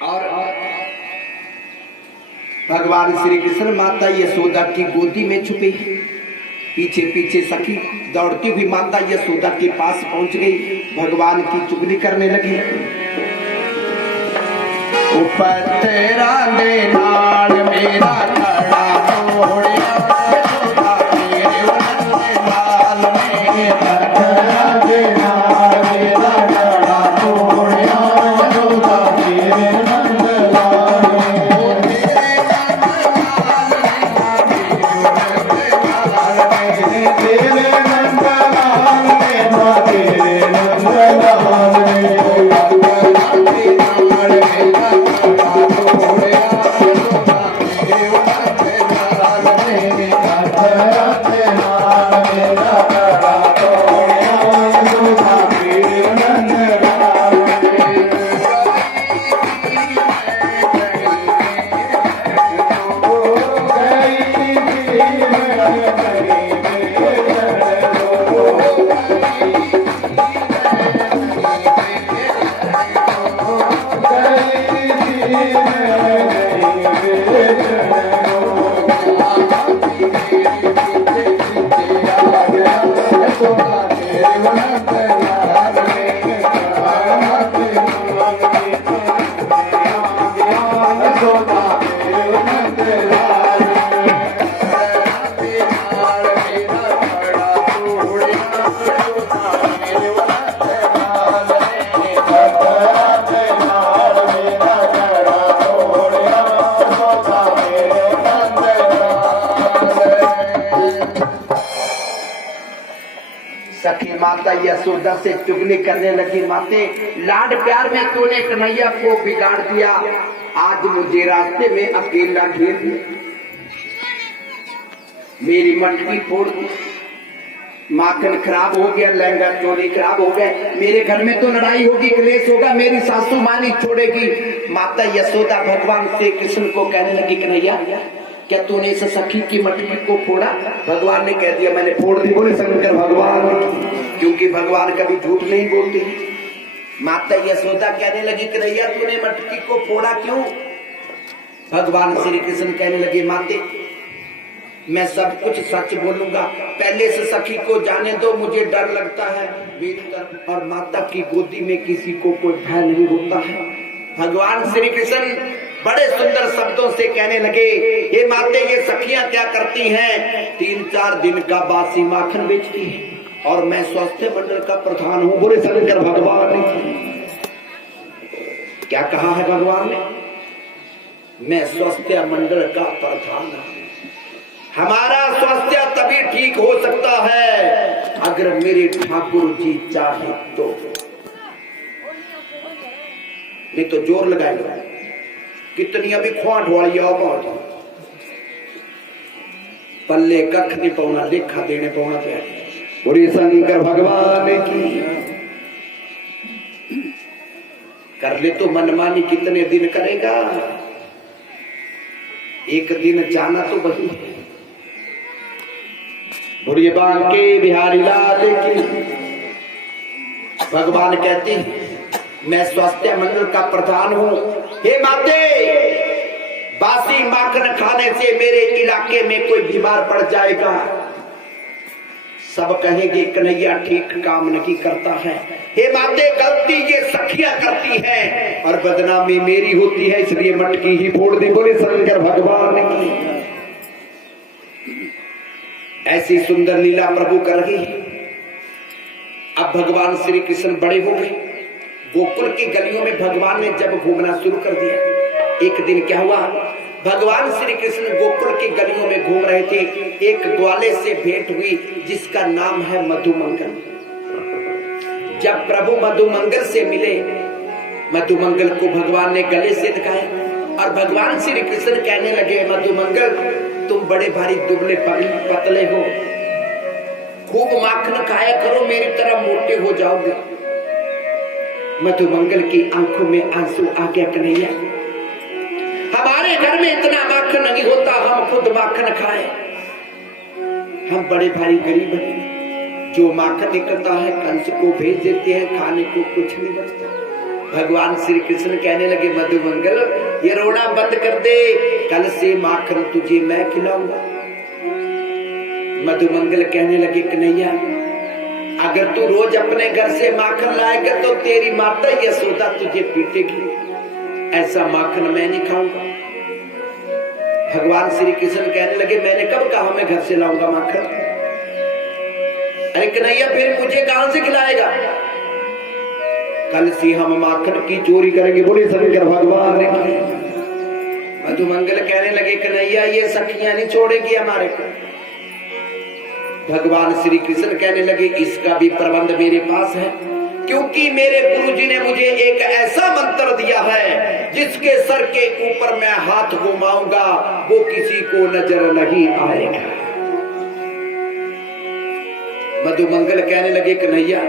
और भगवान श्री कृष्ण माता यशोदा की गोदी में छुपे। पीछे पीछे सखी दौड़ती हुई माता यशोदा के पास पहुंच गई, भगवान की चुगली करने लगी। ऊपर तेरा दे नाड़ मेरा खड़ा तोड़िया, यशोदा मेरे नंद लाल मेरा खड़ा दे नाड़ मेरा खड़ा तोड़िया, यशोदा मेरे नंद लाल तेरे नंद लाल मेरा तेरे नंद लाल सखी माता यशोदा से चुगली करने लगी। माते लाड प्यार में तूने कन्हैया को बिगाड़ दिया, आज मुझे रास्ते में अकेला घेर दिया, मेरी मटकी फोड़ दी, माखन खराब हो गया, लहंगा चोली खराब हो गए, मेरे घर में तो लड़ाई होगी, क्लेश होगा, मेरी सासू मानी छोड़ेगी। माता यशोदा भगवान श्री कृष्ण को कहने लगी, कन्हैया क्या तूने इस सखी की मटकी को फोड़ा? भगवान ने कह दिया मैंने फोड़ दी। बोले शंकर भगवान, क्योंकि भगवान कभी झूठ नहीं बोलते। माता यशोदा कहने लगी, कन्हैया तूने मटकी को फोड़ा क्यों? भगवान श्री कृष्ण कहने लगे, माते मैं सब कुछ सच बोलूंगा, पहले इस सखी को जाने दो, मुझे डर लगता है, और माता की गोदी में किसी को कोई भय नहीं होता है। भगवान श्री कृष्ण बड़े सुंदर शब्दों से कहने लगे, ये माते ये सखियां क्या करती हैं? 3-4 दिन का बासी माखन बेचती हैं, और मैं स्वास्थ्य मंडल का प्रधान हूँ। बोले शंकर भगवान ने क्या कहा है? भगवान ने मैं स्वास्थ्य मंडल का प्रधान हूँ। हमारा स्वास्थ्य तभी ठीक हो सकता है अगर मेरे ठाकुर जी चाहे तो, नहीं तो जोर लगाएगा। कितनी अभी ख्वाट वाली बहुत पल्ले कख नहीं पाना, लेखा देने पाना पे। बोले शंकर भगवान की कर ले तो मनमानी कितने दिन करेगा? एक दिन जाना तो बही। बोलिए बांके बिहारी लाल की। भगवान कहते हैं मैं स्वास्थ्य मंडल का प्रधान हूँ। हे माते बासी माखन खाने से मेरे इलाके में कोई बीमार पड़ जाएगा, सब कहेंगे कन्हैया ठीक काम नहीं करता है। हे माते गलती ये सखियां करती हैं और बदनामी मेरी होती है, इसलिए मटकी ही फोड़ दी। बोले शंकर भगवान की। ऐसी सुंदर लीला प्रभु कर रही। अब भगवान श्री कृष्ण बड़े हो गए। गोकुल की गलियों में भगवान ने जब घूमना शुरू कर दिया, एक दिन क्या हुआ? भगवान श्री कृष्ण गोकुल की गलियों में घूम रहे थे, एक ग्वाले से भेंट हुई जिसका नाम है मधुमंगल। जब प्रभु मधुमंगल से मिले, मधुमंगल को भगवान ने गले से लगाया और भगवान श्री कृष्ण कहने लगे, मधुमंगल तुम बड़े भारी दुबले पतले हो, खूब माखन खाया करो, मेरी तरह मोटे हो जाओगे। मधुमंगल की आंखों में आंसू आ गया, कन्हैया हमारे घर में इतना माखन नहीं होता, हम खुद माखन खाएं, हम बड़े भारी गरीब हैं। जो माखन निकलता है कंस को भेज देते हैं, खाने को कुछ नहीं बचता। भगवान श्री कृष्ण कहने लगे मधुमंगल ये रोना बंद कर दे, कल से माखन तुझे मैं खिलाऊंगा। मधुमंगल कहने लगे कन्हैया अगर तू रोज अपने घर से माखन लाएगा तो तेरी माता यशोदा तुझे पीटेगी, ऐसा माखन मैं नहीं खाऊंगा। भगवान श्री कृष्ण कहने लगे मैंने कब कहा मैं घर से लाऊंगा माखन? अरे कन्हैया फिर मुझे कहां से खिलाएगा? कल से हम माखन की चोरी करेंगे, बोले शंकर भगवान की। मधुमंगल कहने लगे कन्हैया ये सखियां नहीं छोड़ेगी हमारे को। भगवान श्री कृष्ण कहने लगे इसका भी प्रबंध मेरे पास है, क्योंकि मेरे गुरुजी ने मुझे एक ऐसा मंत्र दिया है जिसके सर के ऊपर मैं हाथ घुमाऊंगा वो किसी को नजर नहीं आएगा। मधुमंगल कहने लगे कन्हैया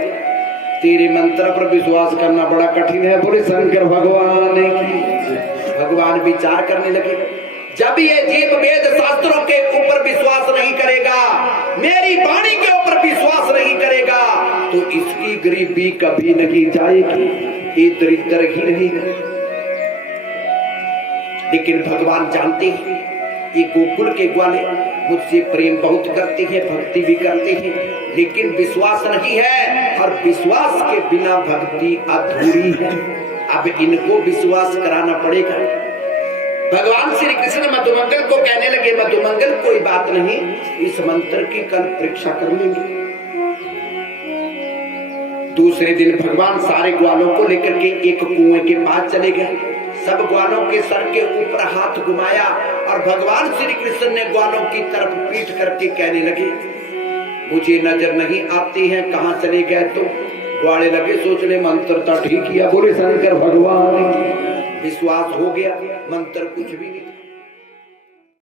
तेरे मंत्र पर विश्वास करना बड़ा कठिन है, बोले शंकर भगवान की। भगवान विचार करने लगे जब ये जीव वेद शास्त्रों के ऊपर विश्वास नहीं करेगा, मेरी वाणी के ऊपर विश्वास नहीं करेगा तो इसकी गरीबी कभी नहीं जाएगी, ये दरिद्र ही रहेगा। लेकिन भगवान जानते हैं ये गोकुल के ग्वाले मुझसे प्रेम बहुत करते हैं, भक्ति भी करते हैं, लेकिन विश्वास नहीं है और विश्वास के बिना भक्ति अधूरी है। अब इनको विश्वास कराना पड़ेगा। भगवान श्री कृष्ण मधुमंगल को कहने लगे मधुमंगल कोई बात नहीं, इस मंत्र की कल परीक्षा कर लेंगे। दूसरे दिन भगवान सारे ग्वालों को लेकर के एक कुएं के पास चले गए। सब ग्वालों के सर के ऊपर हाथ घुमाया और भगवान श्री कृष्ण ने ग्वालों की तरफ पीट करके कहने लगे मुझे नजर नहीं आती है कहां चले गए? तो ग्वाले लगे सोचने मंत्र तो ठीक किया, बोले शंकर भगवान। विश्वास हो गया मंत्र कुछ भी नहीं।